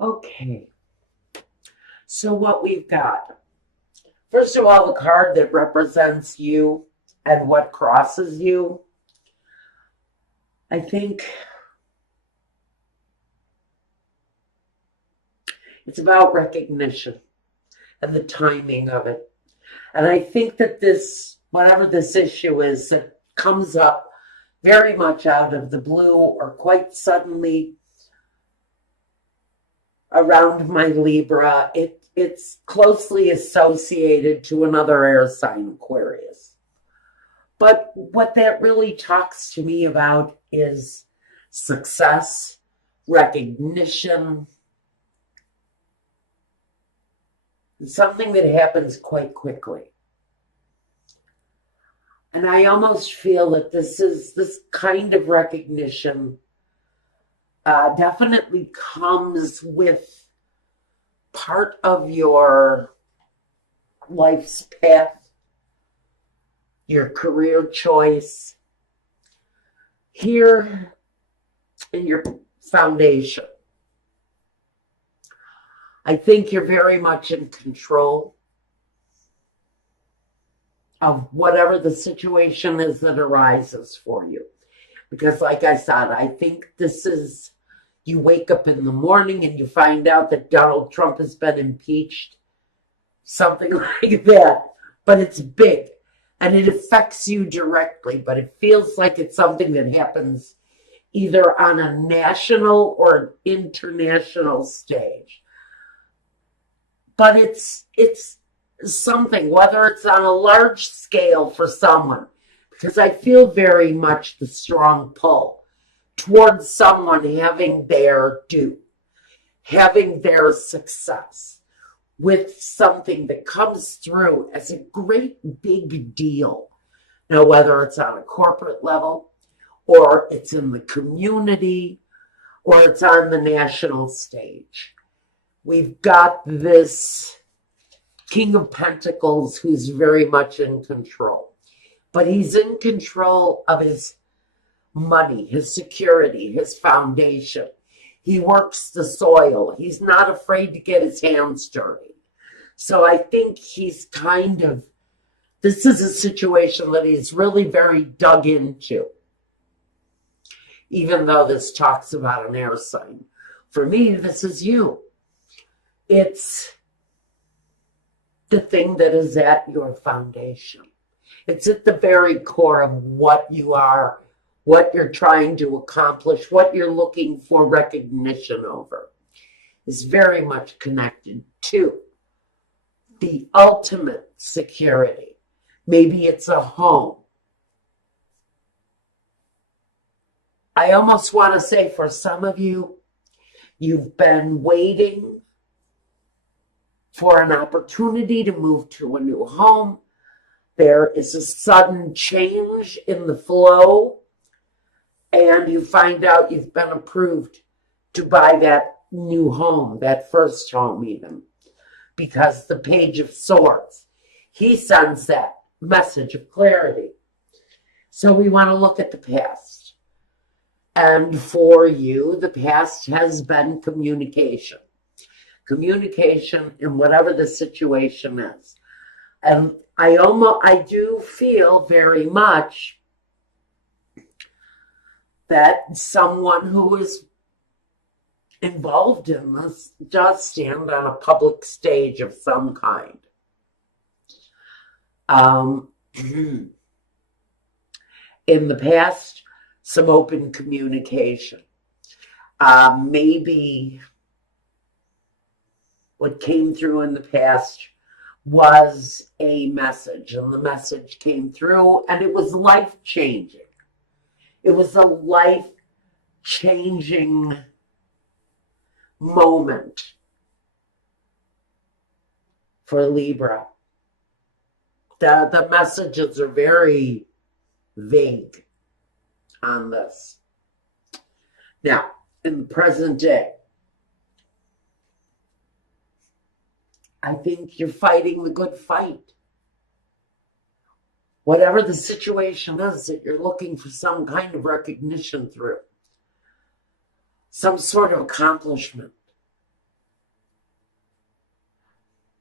Okay, so what we've got, first of all, the card that represents you and what crosses you. I think it's about recognition and the timing of it. And I think that this, whatever this issue is that comes up very much out of the blue or quite suddenly around my Libra, it's closely associated to another air sign, Aquarius. But what that really talks to me about is success, recognition, something that happens quite quickly. And I almost feel that this kind of recognition definitely comes with part of your life's path, your career choice, here in your foundation. I think you're very much in control of whatever the situation is that arises for you. Because like I said, I think this is, you wake up in the morning and you find out that Donald Trump has been impeached, something like that. But it's big and it affects you directly, but it feels like it's something that happens either on a national or an international stage. But it's something, whether it's on a large scale for someone, because I feel very much the strong pull towards someone having their due, having their success with something that comes through as a great big deal. Now, whether it's on a corporate level, or it's in the community, or it's on the national stage. We've got this King of Pentacles who's very much in control. But he's in control of his money, his security, his foundation. He works the soil. He's not afraid to get his hands dirty. So I think he's kind of, this is a situation that he's really very dug into. Even though this talks about an air sign. For me, this is you. It's the thing that is at your foundation. It's at the very core of what you are, what you're trying to accomplish, what you're looking for recognition over. Is very much connected to the ultimate security. Maybe it's a home. I almost want to say for some of you, you've been waiting for an opportunity to move to a new home. There is a sudden change in the flow, and you find out you've been approved to buy that new home, that first home even, because the Page of Swords, he sends that message of clarity. So we want to look at the past. And for you, the past has been communication. Communication in whatever the situation is. And I do feel very much that someone who is involved in this does stand on a public stage of some kind. In the past, some open communication. Maybe what came through in the past was a message, and the message came through, and it was life-changing. It was a life-changing moment for Libra. The messages are very vague on this. Now, in the present day, I think you're fighting the good fight. Whatever the situation is that you're looking for some kind of recognition through, some sort of accomplishment.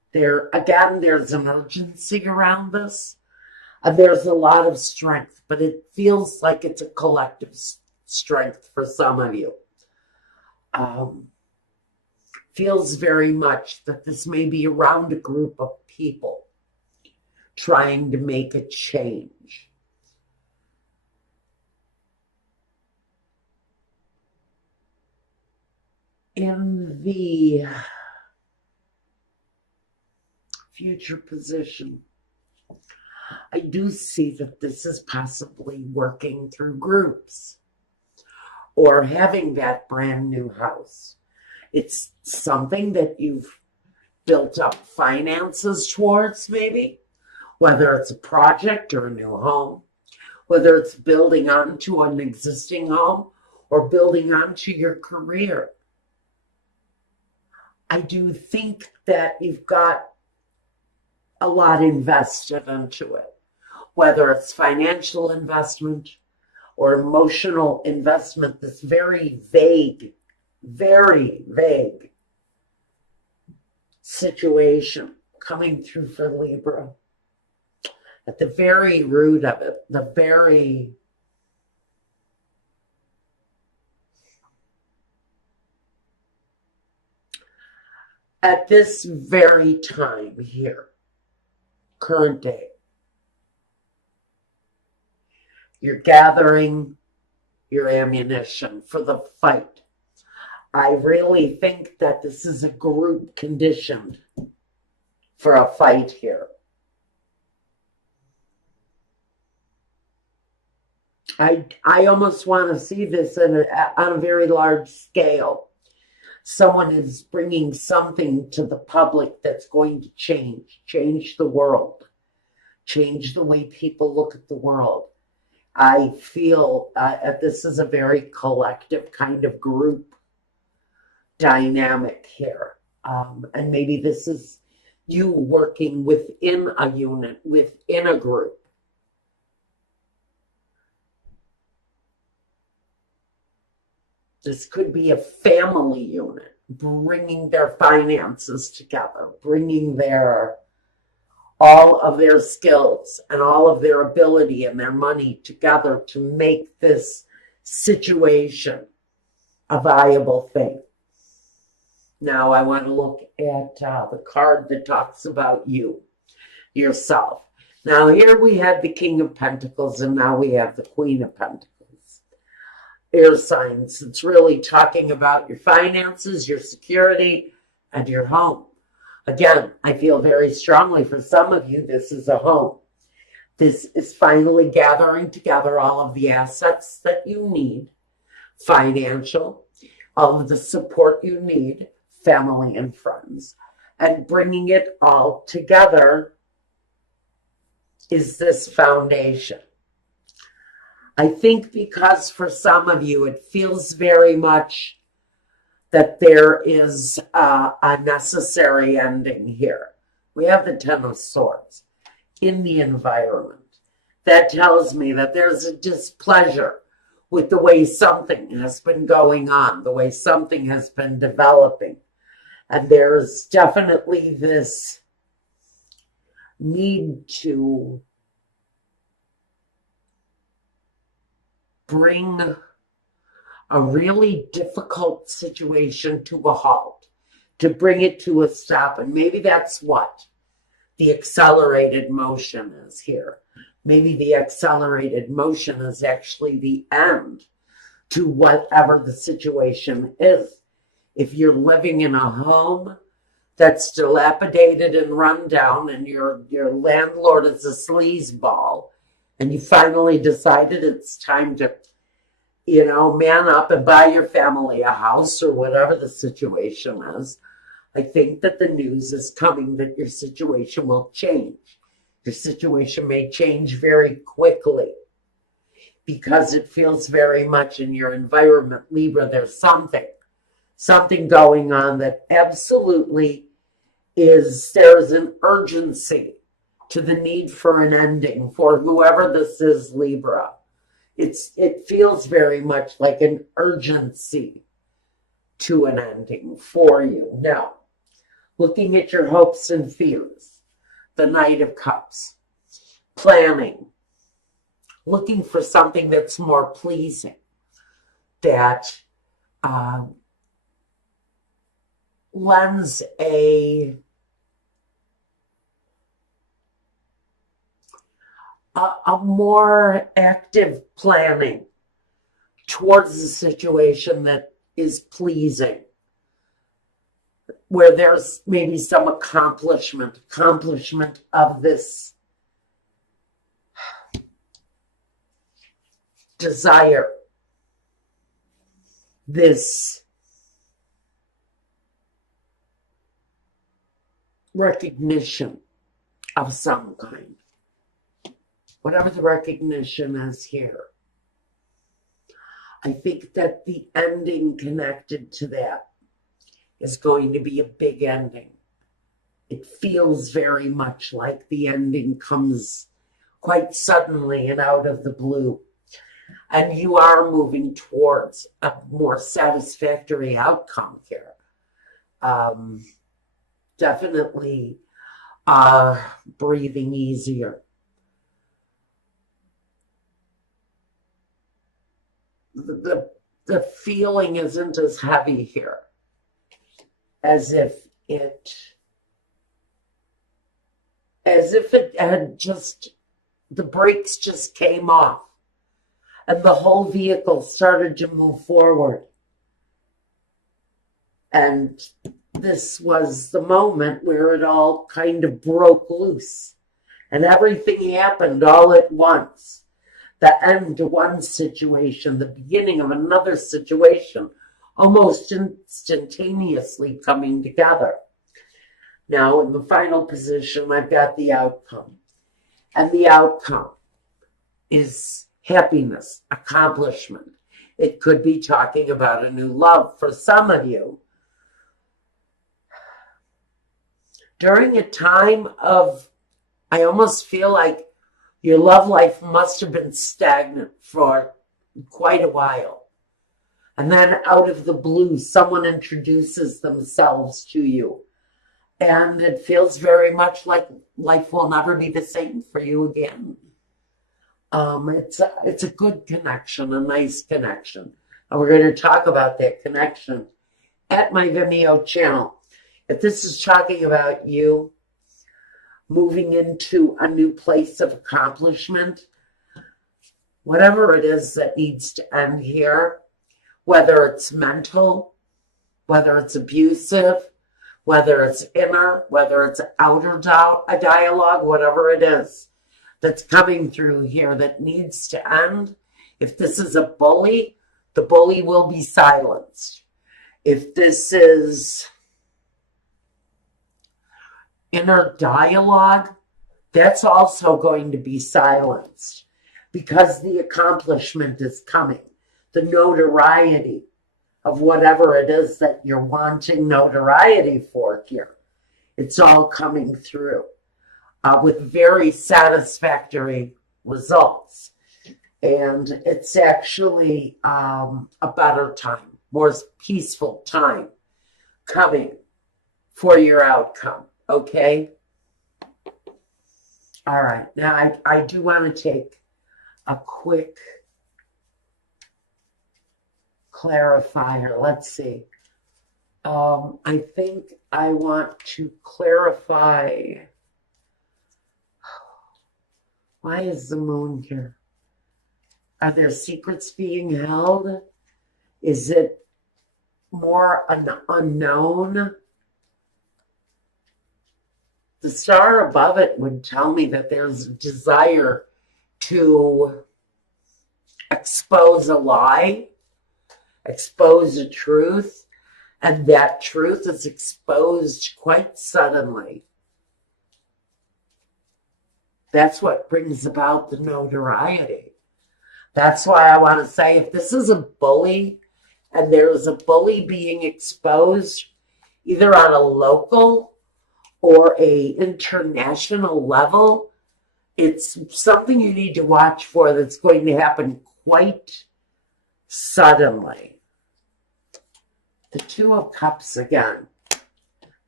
Again, there's an urgency around this. And there's a lot of strength, but it feels like it's a collective strength for some of you. Feels very much that this may be around a group of people trying to make a change. In the future position, I do see that this is possibly working through groups or having that brand new house. It's something that you've built up finances towards, maybe, whether it's a project or a new home, whether it's building onto an existing home or building onto your career. I do think that you've got a lot invested into it, whether it's financial investment or emotional investment, this very vague situation coming through for Libra. At the very root of it, at this very time here, current day, you're gathering your ammunition for the fight. I really think that this is a group conditioned for a fight here. I almost want to see this on a very large scale. Someone is bringing something to the public that's going to change the world, change the way people look at the world. I feel this is a very collective kind of group dynamic here. And maybe this is you working within a unit, within a group. This could be a family unit, bringing their finances together, bringing all of their skills and all of their ability and their money together to make this situation a viable thing. Now I want to look at the card that talks about you, yourself. Now here we have the King of Pentacles and now we have the Queen of Pentacles. Air signs. It's really talking about your finances, your security, and your home. Again, I feel very strongly for some of you, this is a home. This is finally gathering together all of the assets that you need, financial, all of the support you need, family and friends, and bringing it all together is this foundation. I think because for some of you, it feels very much that there is a necessary ending here. We have the Ten of Swords in the environment. That tells me that there's a displeasure with the way something has been going on, the way something has been developing. And there's definitely this need to bring a really difficult situation to a halt, to bring it to a stop. And maybe that's what the accelerated motion is here. Maybe the accelerated motion is actually the end to whatever the situation is. If you're living in a home that's dilapidated and run down and your landlord is a sleazeball, and you finally decided it's time to, man up and buy your family a house or whatever the situation is, I think that the news is coming that your situation will change. Your situation may change very quickly because it feels very much in your environment, Libra, there's something going on that absolutely there's an urgency to the need for an ending for whoever this is, Libra. It feels very much like an urgency to an ending for you. Now, looking at your hopes and fears, the Knight of Cups, planning, looking for something that's more pleasing, that lends a more active planning towards the situation that is pleasing, where there's maybe some accomplishment of this desire, this recognition of some kind. Whatever the recognition is here. I think that the ending connected to that is going to be a big ending. It feels very much like the ending comes quite suddenly and out of the blue. And you are moving towards a more satisfactory outcome here. Definitely breathing easier. The feeling isn't as heavy here as if it had just, the brakes just came off and the whole vehicle started to move forward. And this was the moment where it all kind of broke loose and everything happened all at once. The end to one situation, the beginning of another situation, almost instantaneously coming together. Now, in the final position, I've got the outcome. And the outcome is happiness, accomplishment. It could be talking about a new love for some of you. During a time of, I almost feel like your love life must have been stagnant for quite a while. And then out of the blue, someone introduces themselves to you. And it feels very much like life will never be the same for you again. It's a good connection, a nice connection. And we're going to talk about that connection at my Vimeo channel. If this is talking about you moving into a new place of accomplishment, whatever it is that needs to end here, whether it's mental, whether it's abusive, whether it's inner, whether it's outer a dialogue, whatever it is that's coming through here that needs to end. If this is a bully, the bully will be silenced. If this is inner dialogue, that's also going to be silenced because the accomplishment is coming. The notoriety of whatever it is that you're wanting notoriety for here, it's all coming through with very satisfactory results. And it's actually a better time, more peaceful time coming for your outcome. Okay? All right. Now, I do want to take a quick clarifier. Let's see. I think I want to clarify. Why is the moon here? Are there secrets being held? Is it more an unknown? The star above it would tell me that there's a desire to expose a lie, expose a truth, and that truth is exposed quite suddenly. That's what brings about the notoriety. That's why I want to say, if this is a bully and there's a bully being exposed either on a local or a international level, it's something you need to watch for that's going to happen quite suddenly. The Two of Cups again.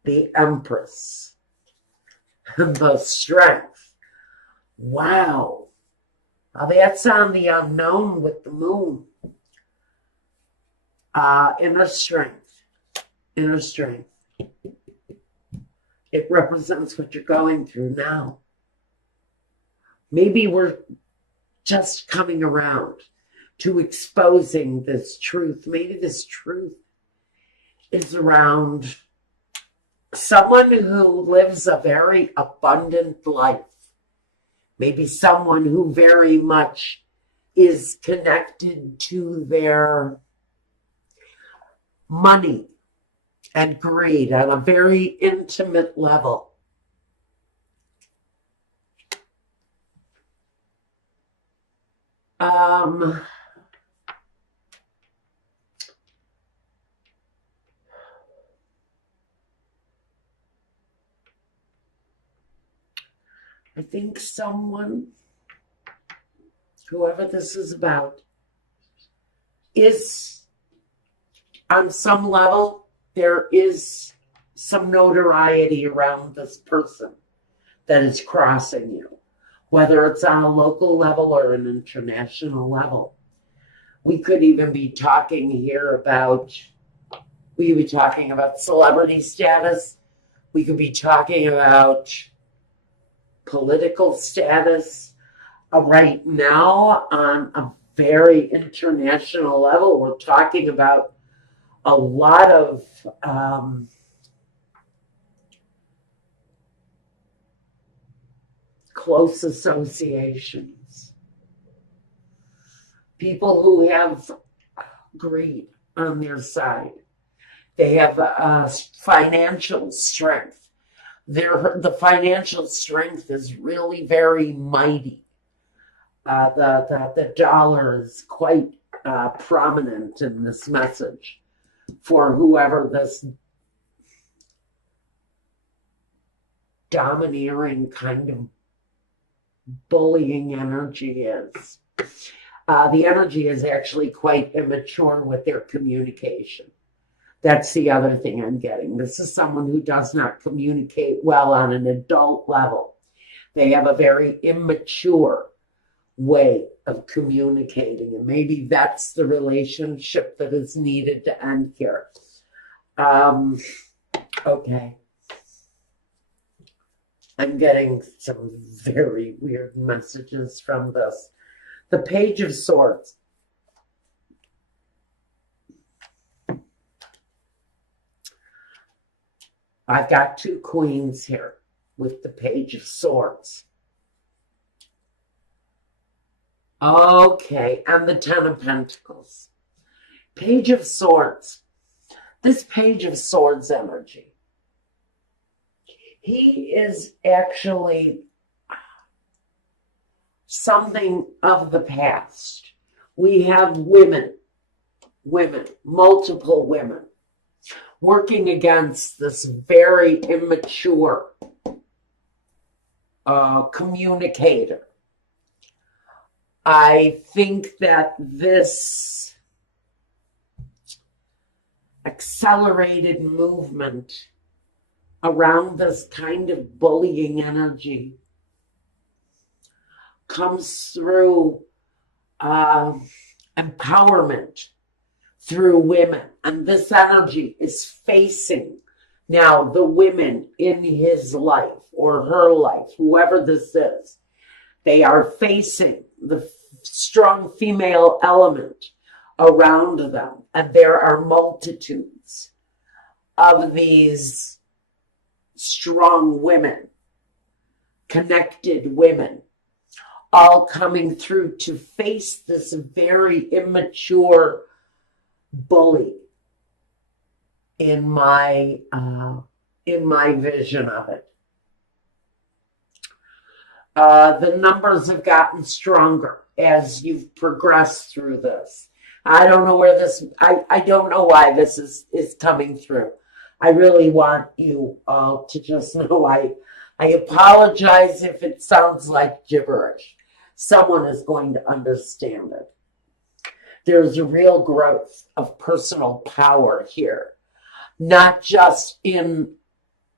the Empress, and the Strength. Wow. Now that's on the unknown with the moon. Inner strength. Inner strength. It represents what you're going through now. Maybe we're just coming around to exposing this truth. Maybe this truth is around someone who lives a very abundant life. Maybe someone who very much is connected to their money and greed on a very intimate level. I think someone, whoever this is about, is on some level, there is some notoriety around this person that is crossing you, whether it's on a local level or an international level. We could even be talking here about, we could be talking about celebrity status. We could be talking about political status. Right now, on a very international level, we're talking about a lot of close associations. People who have greed on their side. They have financial strength. The financial strength is really very mighty. The dollar is quite prominent in this message for whoever this domineering kind of bullying energy is. The energy is actually quite immature with their communication. That's the other thing I'm getting. This is someone who does not communicate well on an adult level. They have a very immature way of communicating, and maybe that's the relationship that is needed to end here. Okay. I'm getting some very weird messages from this. The Page of Swords. I've got two queens here with the Page of Swords. Okay, and the Ten of Pentacles. Page of Swords. This Page of Swords energy. He is actually something of the past. We have women, multiple women, working against this very immature communicator. I think that this accelerated movement around this kind of bullying energy comes through empowerment through women. And this energy is facing now the women in his life or her life, whoever this is. They are facing the strong female element around them. And there are multitudes of these strong women, connected women, all coming through to face this very immature bully in my vision of it. The numbers have gotten stronger as you've progressed through this. I don't know where this, I don't know why this is coming through. I really want you all to just know I apologize if it sounds like gibberish. Someone is going to understand it. There's a real growth of personal power here, not just in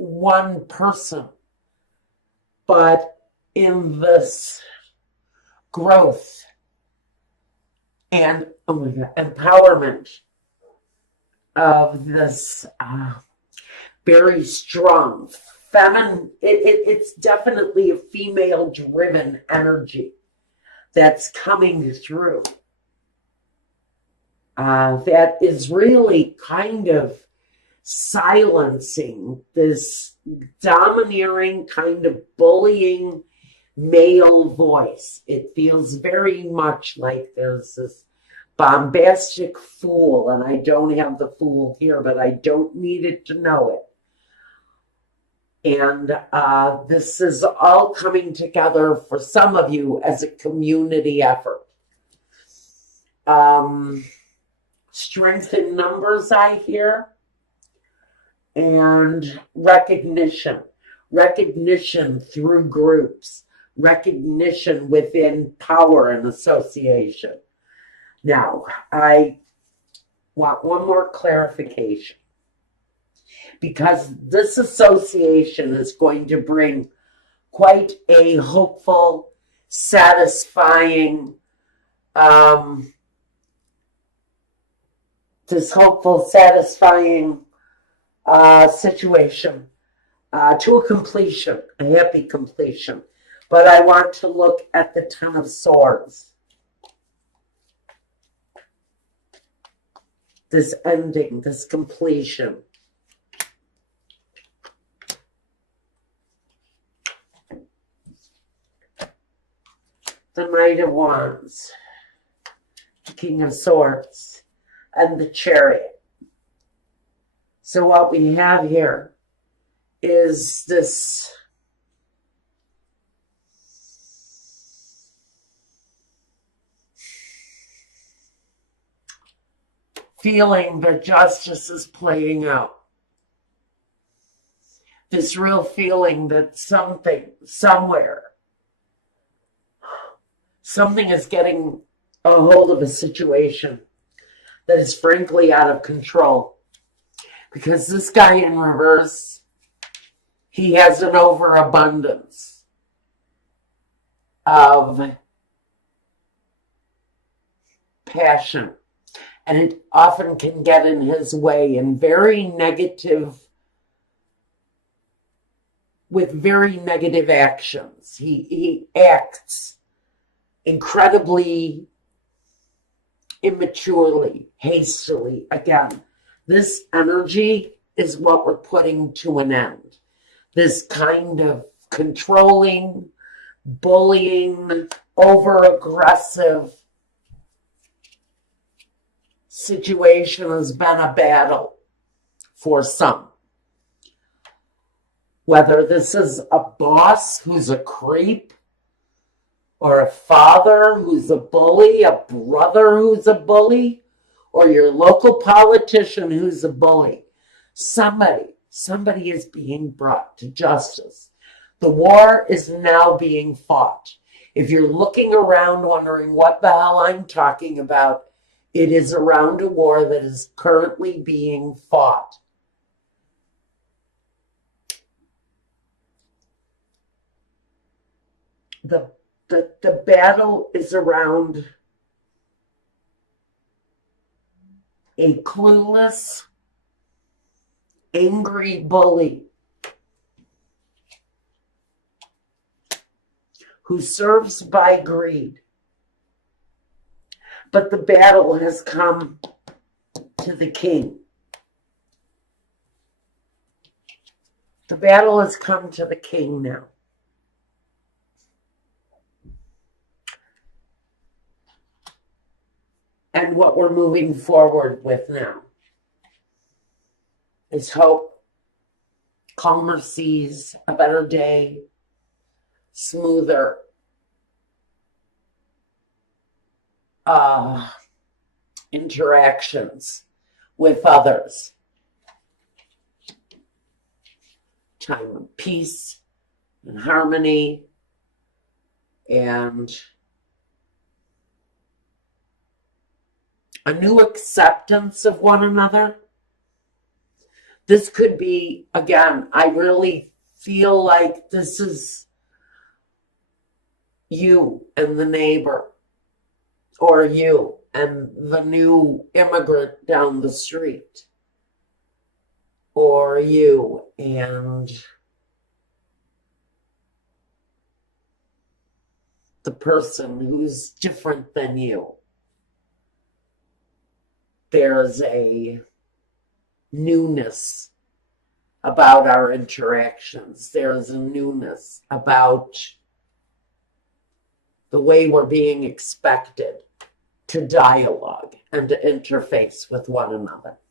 one person, but in this growth and empowerment of this very strong feminine, it's definitely a female driven energy that's coming through, that is really kind of silencing this domineering kind of bullying male voice. It feels very much like there's this bombastic fool, and I don't have the fool here, but I don't need it to know it. And this is all coming together for some of you as a community effort. Strength in numbers, I hear, and recognition through groups, recognition within power and association. Now, I want one more clarification, because this association is going to bring quite a hopeful, satisfying, situation to a completion, a happy completion. But I want to look at the Ten of Swords. This ending, this completion. The Knight of Wands, the King of Swords, and the Chariot. So what we have here is this feeling that justice is playing out. This real feeling that something, somewhere, something is getting a hold of a situation that is frankly out of control. Because this guy in reverse, he has an overabundance of passion. And it often can get in his way in very negative, with very negative actions. He acts incredibly immaturely, hastily. Again, this energy is what we're putting to an end. This kind of controlling, bullying, over-aggressive situation has been a battle for some. Whether this is a boss who's a creep, or a father who's a bully, a brother who's a bully, or your local politician who's a bully. Somebody is being brought to justice. The war is now being fought. If you're looking around wondering what the hell I'm talking about, it is around a war that is currently being fought. The battle is around a clueless, angry bully who serves by greed. But the battle has come to the king. The battle has come to the king now. And what we're moving forward with now is hope, calmer seas, a better day, smoother interactions with others. Time of peace and harmony and a new acceptance of one another. This could be, again, I really feel like this is you and the neighbor, or you and the new immigrant down the street, or you and the person who's different than you. There's a newness about our interactions. There's a newness about the way we're being expected to dialogue and to interface with one another.